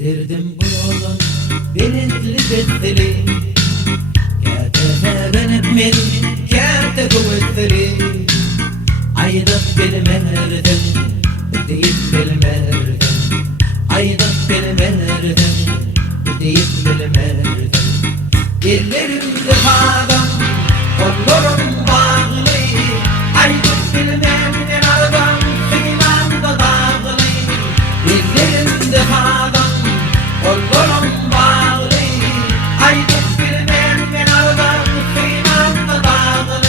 Giderdim bu yolun denizli bezeli, kâte benim min kâte kuvvetleri. Aydıp bilmerdim, deyip bilmerdim. Aydıp bilmerdim, deyip bilmerdim. Ellerimde bağlam, kollarım bağlı. Aydıp bilmemden aradan sınavda dağlı. Ellerimde bağlam, kollarım bağlı. Aydıp bilmemden aradan sınavda dağlı.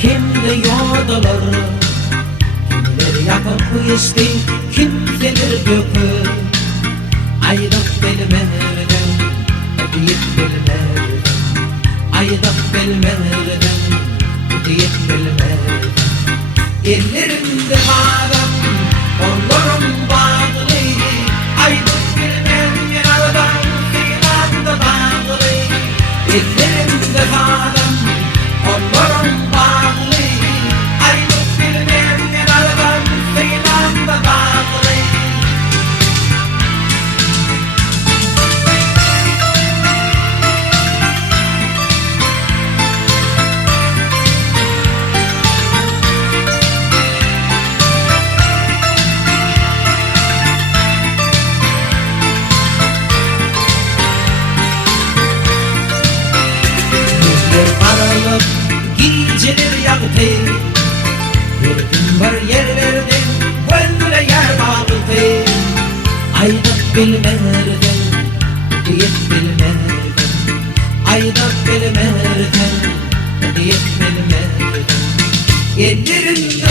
Kimde yoldalar, kimleri yakıp geçti, kimseler döküp. Aydıp bilmerdim, deyip bilmerdim. Aydıp bilmerdim, deyip bilmerdim. Ellerimde bağlam, kollarım bağlı. Aydıp bilmemden aradan sınavda dağlı. Ellerimde bağlam, kollarım bağlı. Aydıp bilmemden aradan sınavda dağlı. Aralık geceler yaktı, bir gün var yer verdim, böyle yer bağlı. Aydıp bilmerdim, deyip bilmerdim. Aydıp bilmerdim, deyip bilmerdim. Ellerimde